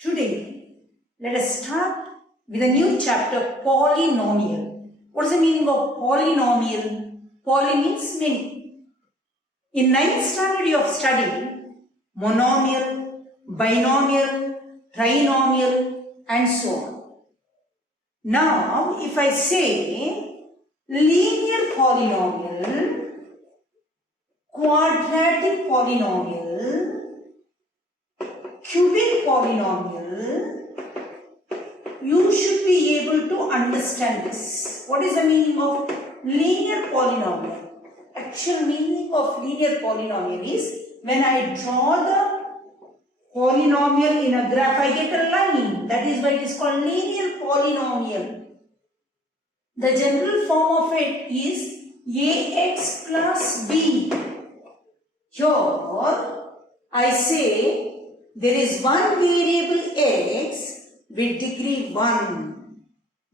Today, let us start with a new chapter, Polynomial. What is the meaning of polynomial? Poly means many. In 9th standard you have studied monomial, binomial, trinomial and so on. Now, if I say linear polynomial, quadratic polynomial, cubic polynomial, you should be able to understand this. What is the meaning of linear polynomial? Actual meaning of linear polynomial is when I draw the polynomial in a graph, I get a line. That is why it is called linear polynomial. The general form of it is ax plus b. Here, I say there is one variable x with degree 1.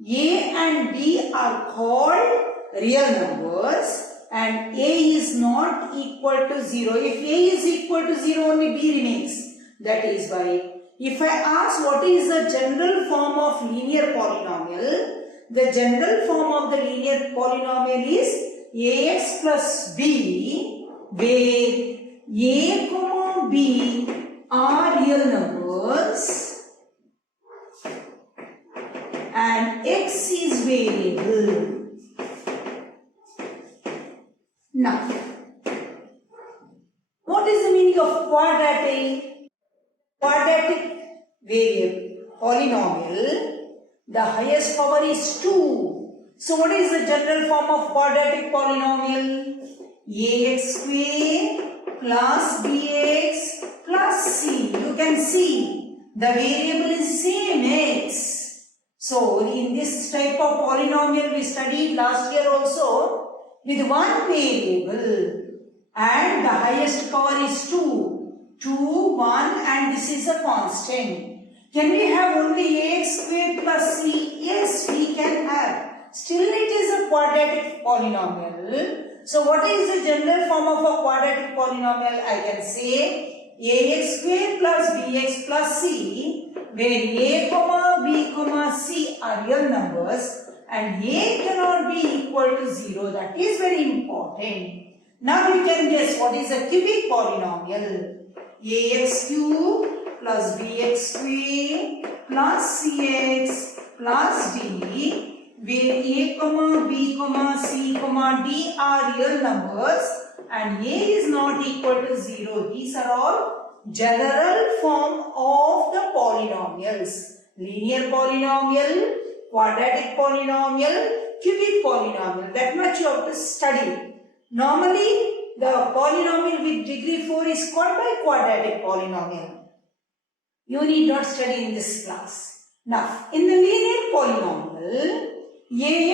A and b are called real numbers and a is not equal to 0. If a is equal to 0, only b remains. That is why if I ask what is the general form of linear polynomial, the general form of the linear polynomial is ax plus b, where a comma b are real numbers and x is variable. Now, what is the meaning of quadratic? Quadratic variable polynomial, the highest power is 2. So what is the general form of quadratic polynomial? Ax square plus bx plus c. You can see the variable is same x. So in this type of polynomial we studied last year also with one variable and the highest power is 2. 2, 1 and this is a constant. Can we have only ax square plus c? Yes, we can have. Still it is a quadratic polynomial. So what is the general form of a quadratic polynomial? I can say ax square plus bx plus c, where a comma b comma c are real numbers and a cannot be equal to 0. That is very important. Now we can guess what is a cubic polynomial. Ax cube plus bx square plus cx plus d, where a comma b comma c comma d are real numbers and a is not equal to 0. These are all general form of the polynomials. Linear polynomial, quadratic polynomial, cubic polynomial. That much you have to study. Normally, the polynomial with degree 4 is called by quadratic polynomial. You need not study in this class. Now, in the linear polynomial,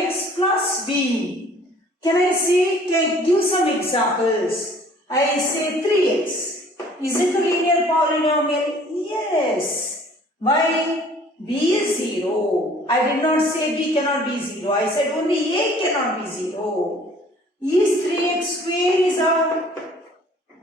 ax plus b, can I say, can I give some examples? I say 3x. Is it a linear polynomial? Yes. Why? B is 0. I did not say b cannot be 0. I said only a cannot be 0. Is 3x square is a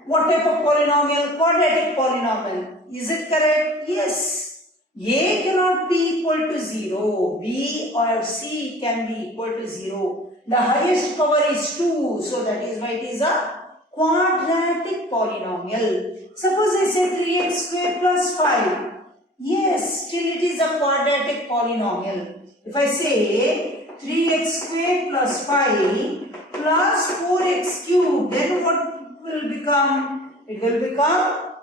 what type of polynomial? Quadratic polynomial. Is it correct? Yes. A cannot be equal to 0. B or C can be equal to 0. The highest power is 2. So that is why it is a quadratic polynomial. Suppose I say 3x square plus 5. Yes, still it is a quadratic polynomial. If I say 3x square plus 5 plus 4x cube, then what will become? It will become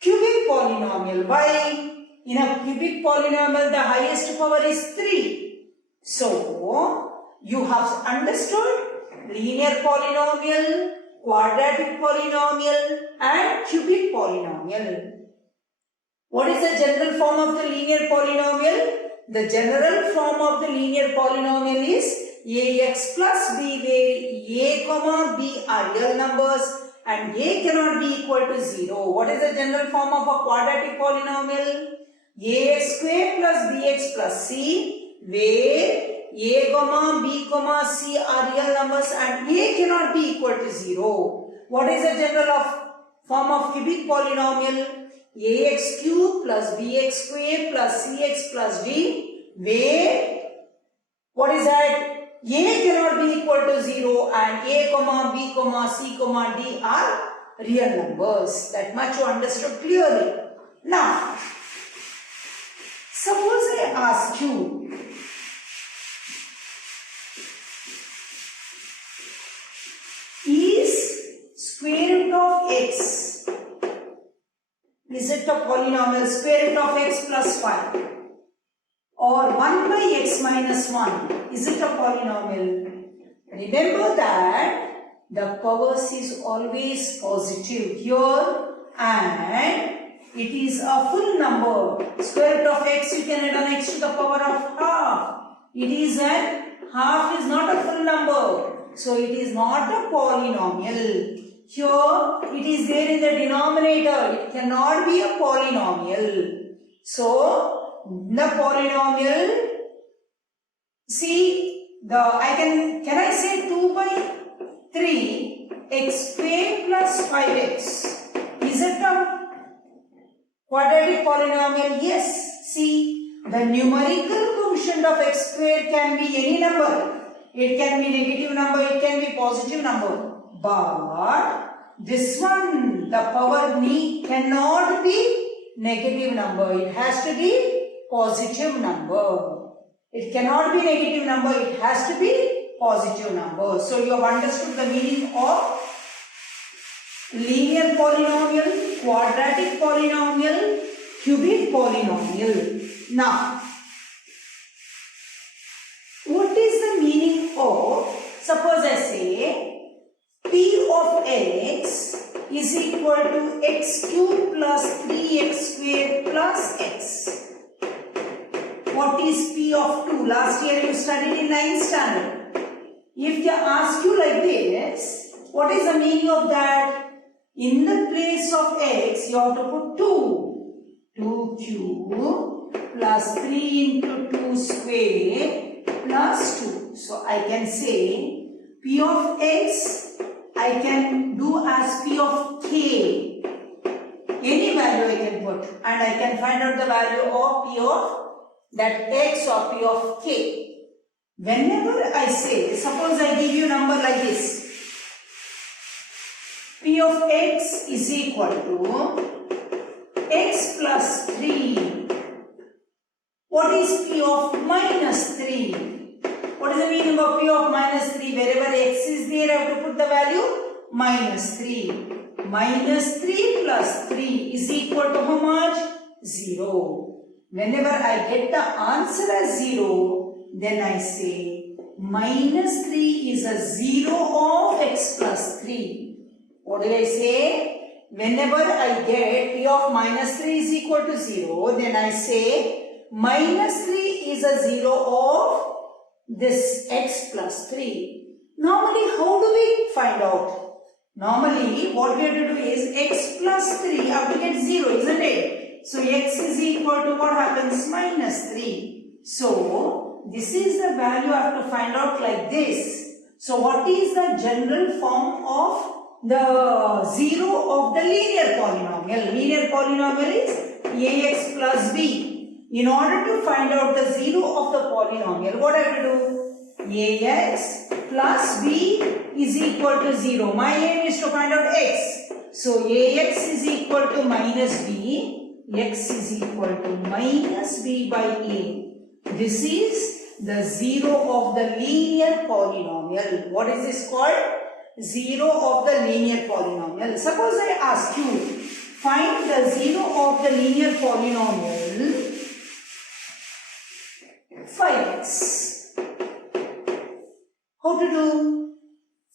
cubic polynomial. Why? In a cubic polynomial, the highest power is 3. So, you have understood linear polynomial, quadratic polynomial and cubic polynomial. What is the general form of the linear polynomial? The general form of the linear polynomial is ax plus b, where a comma b are real numbers and a cannot be equal to 0. What is the general form of a quadratic polynomial? Ax square plus bx plus c, where a comma b comma c are real numbers and a cannot be equal to 0. What is the general form of cubic polynomial? ax cube plus bx square plus cx plus d, where what is that? A cannot be equal to 0 and a comma b comma c comma d are real numbers. That much you understood clearly. Now, suppose I ask you, is square root of x, is it a polynomial? Square root of x plus 5 or 1 by x minus 1, is it a polynomial? Remember that the powers is always positive here and it is a full number. Square root of x, you can add an x to the power of half. It is half is not a full number. So it is not a polynomial. Here it is there in the denominator. It cannot be a polynomial. So the polynomial, see, can I say 2 by 3 x square plus 5x? Is it a quadratic polynomial? Yes. See, the numerical quotient of x square can be any number. It can be negative number, it can be positive number. But this one, the power cannot be negative number. It has to be positive number. It cannot be negative number. It has to be positive number. So you have understood the meaning of linear polynomial, quadratic polynomial, cubic polynomial. Now, what is the meaning of, suppose I say p of x is equal to x cube plus 3x square plus x. What is p of 2? Last year you studied in 9th standard. If they ask you like this, what is the meaning of that? In the place of x, you have to put 2. 2 cube plus 3 into 2 square plus 2. So I can say p of x, I can do as p of k. Any value I can put and I can find out the value of p of that x or p of k. Whenever I say, suppose I give you number like this. P of x is equal to x plus 3. What is p of minus 3? What is the meaning of p of minus 3? Wherever x is there, I have to put the value minus 3. Minus 3 plus 3 is equal to how much? 0. Whenever I get the answer as 0, then I say minus 3 is a 0 of x plus 3. What did I say? Whenever I get p of minus 3 is equal to 0, then I say minus 3 is a 0 of this x plus 3. Normally, how do we find out? Normally, what we have to do is x plus 3 have to get 0, isn't it? So x is equal to what happens? Minus 3. So this is the value I have to find out like this. So what is the general form of the 0 of the linear polynomial? Linear polynomial is ax plus b. In order to find out the 0 of the polynomial, what I have to do? Ax plus b is equal to 0. My aim is to find out x. So ax is equal to minus b. X is equal to minus b by a. This is the 0 of the linear polynomial. What is this called? 0 of the linear polynomial. Suppose I ask you, find the 0 of the linear polynomial 5x. How to do?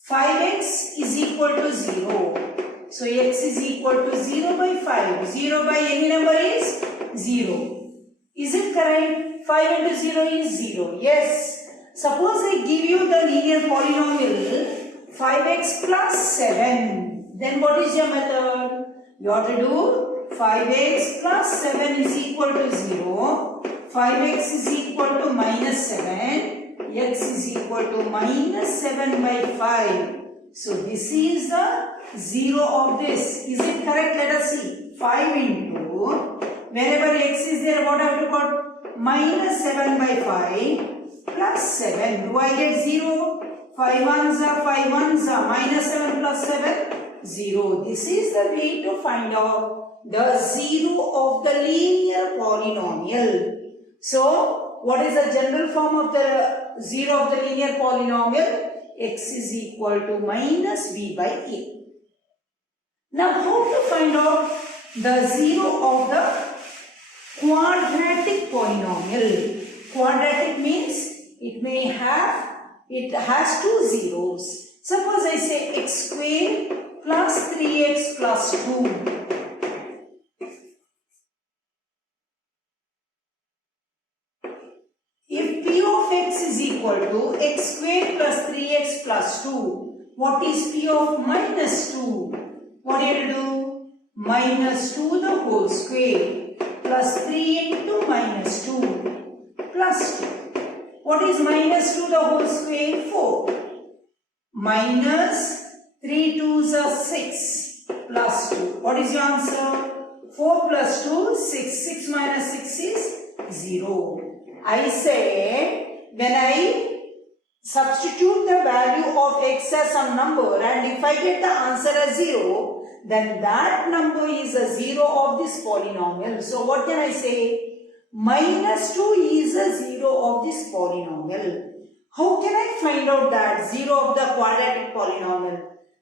5x is equal to 0. So x is equal to 0 by 5. 0 by any number is 0. Is it correct? 5 into 0 is 0. Yes. Suppose I give you the linear polynomial 5x plus 7. Then what is your method? You have to do 5x plus 7 is equal to 0. 5x is equal to minus 7. X is equal to minus 7 by 5. So this is the 0 of this. Is it correct? Let us see. 5 into, wherever x is there, what I have to put? Minus 7 by 5 plus 7. Do I get 0? 5 ones are 5 ones are minus 7 plus 7, 0. This is the way to find out the 0 of the linear polynomial. So, what is the general form of the 0 of the linear polynomial? X is equal to minus b by a. Now, how to find out the 0 of the quadratic polynomial? Quadratic means it has two zeros. Suppose I say x squared plus 3x plus 2. If p of x is equal to x squared plus 3x plus 2, what is p of minus 2? What do you do? Minus 2 the whole square plus 3 into minus 2 plus 2. What is minus 2 the whole square? 4. Minus 3 2s are 6 plus 2. What is your answer? 4 plus 2, 6. 6 minus 6 is 0. I say when I substitute the value of x as some number and if I get the answer as 0, then that number is a 0 of this polynomial. So what can I say? Minus 2 is a 0 of this polynomial. How can I find out that 0 of the quadratic polynomial?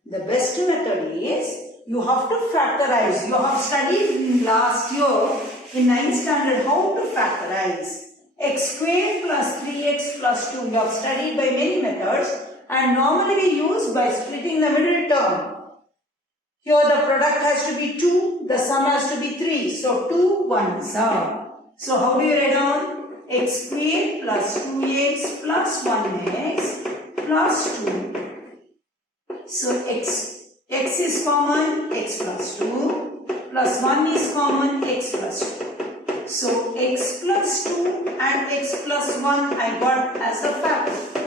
The best method is you have to factorize. You have studied in last year in 9th standard how to factorize. X squared plus 3x plus 2. You have studied by many methods and normally we use by splitting the middle term. Here the product has to be 2, the sum has to be 3. So 2 ones are. So how do you write down? X squared plus 2x plus 1x plus 2. So x is common, x plus 2 plus 1 is common, x plus 2. So x plus 2 and x plus 1 I got as a factor.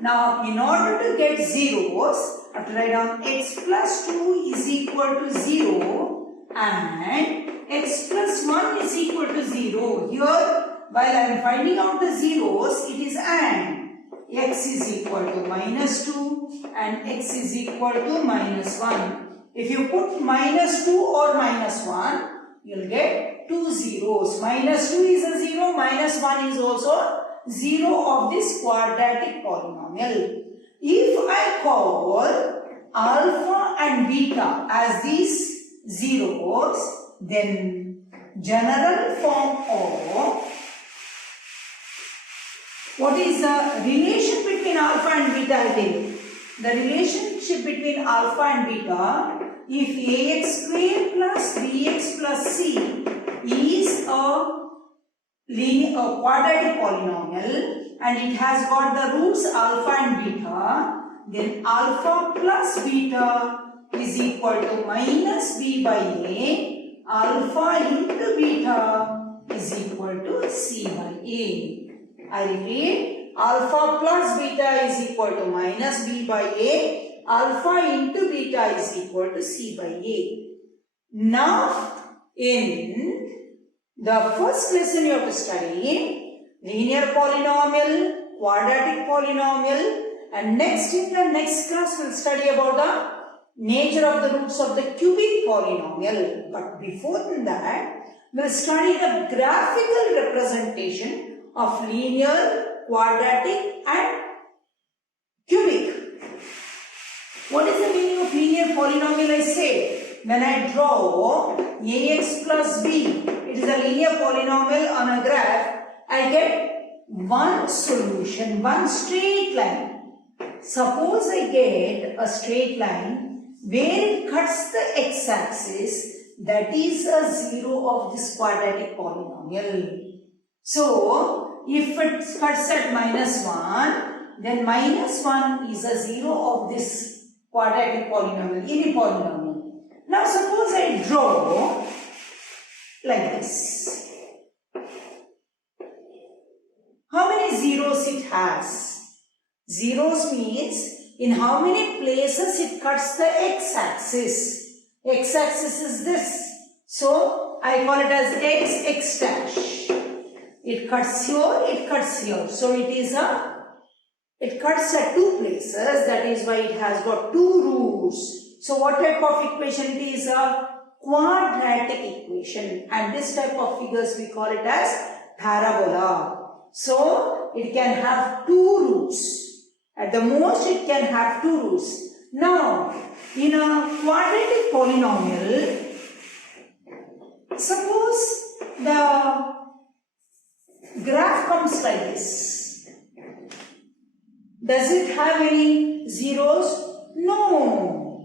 Now in order to get zeros, I have to write down x plus 2 is equal to 0 and x plus 1 is equal to 0. Here while I am finding out the zeros, it is and. X is equal to minus 2 and x is equal to minus 1. If you put minus 2 or minus 1, you will get 2 zeros. Minus 2 is a 0, minus 1 is also 0 of this quadratic polynomial. If I call alpha and beta as these zeros, then general form of what is the relation between alpha and beta? I tell you. The relationship between alpha and beta, if ax squared plus bx plus c is a quadratic polynomial and it has got the roots alpha and beta, then alpha plus beta is equal to minus b by a. Alpha into beta is equal to c by a. I repeat, alpha plus beta is equal to minus b by a. Alpha into beta is equal to c by a. Now, in the first lesson you have to study linear polynomial, quadratic polynomial, and next in the next class we'll study about the nature of the roots of the cubic polynomial. But before that, we'll study the graphical representation of linear, quadratic and cubic. What is the meaning of linear polynomial? I say, when I draw ax plus b, it is a linear polynomial on a graph, I get one solution, one straight line. Suppose I get a straight line where it cuts the x-axis, that is a 0 of this quadratic polynomial. So, if it cuts at minus 1, then minus 1 is a 0 of this quadratic polynomial, any polynomial. Now suppose I draw like this. How many zeros it has? Zeros means in how many places it cuts the x-axis. X-axis is this. So I call it as x dash. It cuts here, it cuts here. So it cuts at two places. That is why it has got two roots. So what type of equation it is? A quadratic equation. And this type of figures we call it as parabola. So it can have two roots. At the most it can have two roots. Now in a quadratic polynomial, suppose the graph comes like this. Does it have any zeros? No.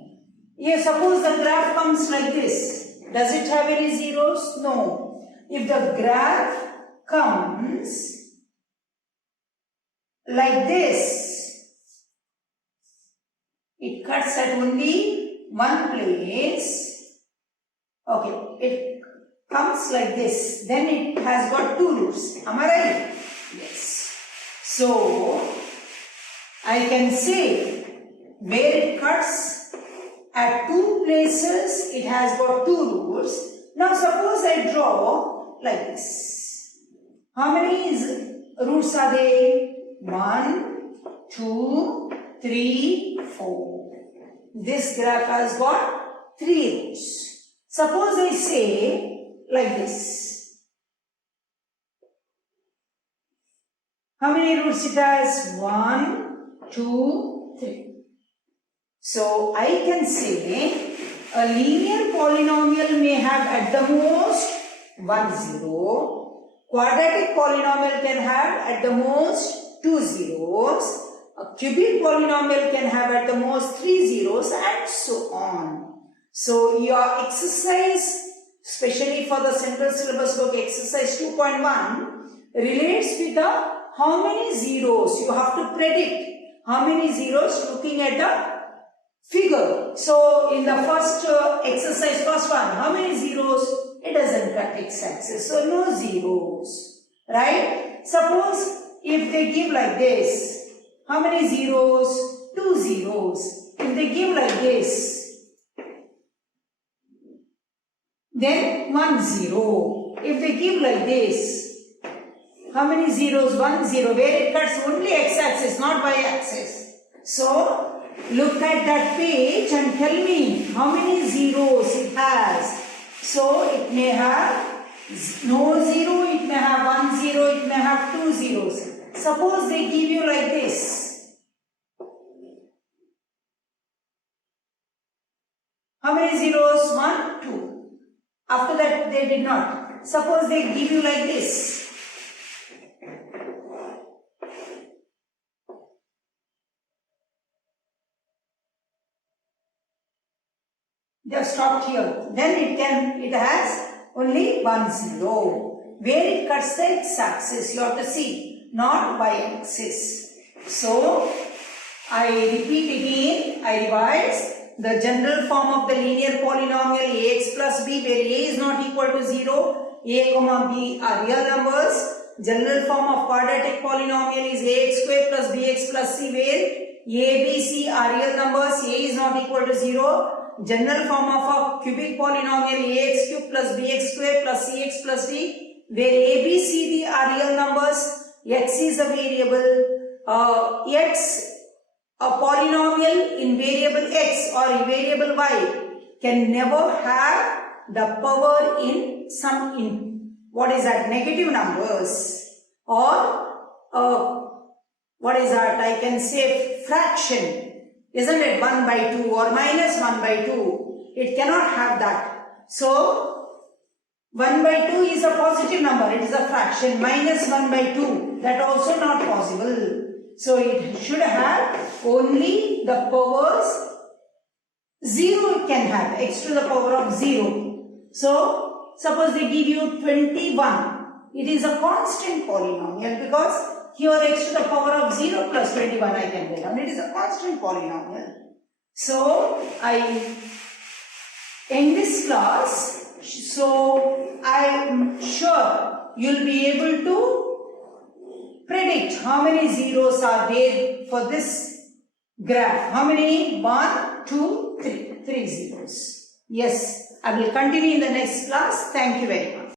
Yeah, suppose the graph comes like this. Does it have any zeros? No. If the graph comes like this, it cuts at only one place. Okay, it comes like this. Then it has got two roots. Am I right? Yes. So I can say where it cuts at two places, it has got two roots. Now suppose I draw like this. How many roots are there? 1, 2, 3, 4. This graph has got 3 roots. Suppose I say like this. How many roots it has? 1, 2, 3. So I can say a linear polynomial may have at the most 1 0. Quadratic polynomial can have at the most 2 zeros. A cubic polynomial can have at the most 3 zeros, and so on. So your exercise, especially for the central syllabus book exercise 2.1, relates with the how many zeros. You have to predict how many zeros looking at the figure. So in the first exercise, first one, how many zeros? It doesn't cut x-axis, so no zeros, right? Suppose if they give like this, how many zeros? 2 zeros. If they give like this, then 1 0. If they give like this, how many zeros? 1 0. Where it cuts only x-axis, not y-axis. So look at that page and tell me how many zeros it has. So it may have no zero, it may have 1 0, it may have 2 zeros. Suppose they give you like this. How many zeros? 1, 2. After that they did not. Suppose they give you like this. They have stopped here. Then it has only 1 0. Where it cuts the x-axis, you have to see, not y-axis. So I repeat again, I revise. The general form of the linear polynomial ax plus b, where a is not equal to 0, a comma b are real numbers. General form of quadratic polynomial is ax square plus bx plus c, where a, b, c are real numbers, a is not equal to 0. General form of a cubic polynomial ax cube plus bx square plus cx plus d, where a, b, c, d are real numbers, x is a variable, x, a polynomial in variable x or in variable y can never have the power in some what is that, negative numbers, or what is that, I can say fraction, isn't it, 1 by 2 or minus 1 by 2. It cannot have that. So 1 by 2 is a positive number, it is a fraction. Minus 1 by 2, that also not possible. So it should have only the powers 0 it can have, x to the power of 0. So suppose they give you 21. It is a constant polynomial because here x to the power of 0 plus 21 I can get. And it is a constant polynomial. So I end this class. So I am sure you will be able to predict how many zeros are there for this graph. How many? 1, 2, 3. 3 zeros. Yes. I will continue in the next class. Thank you very much.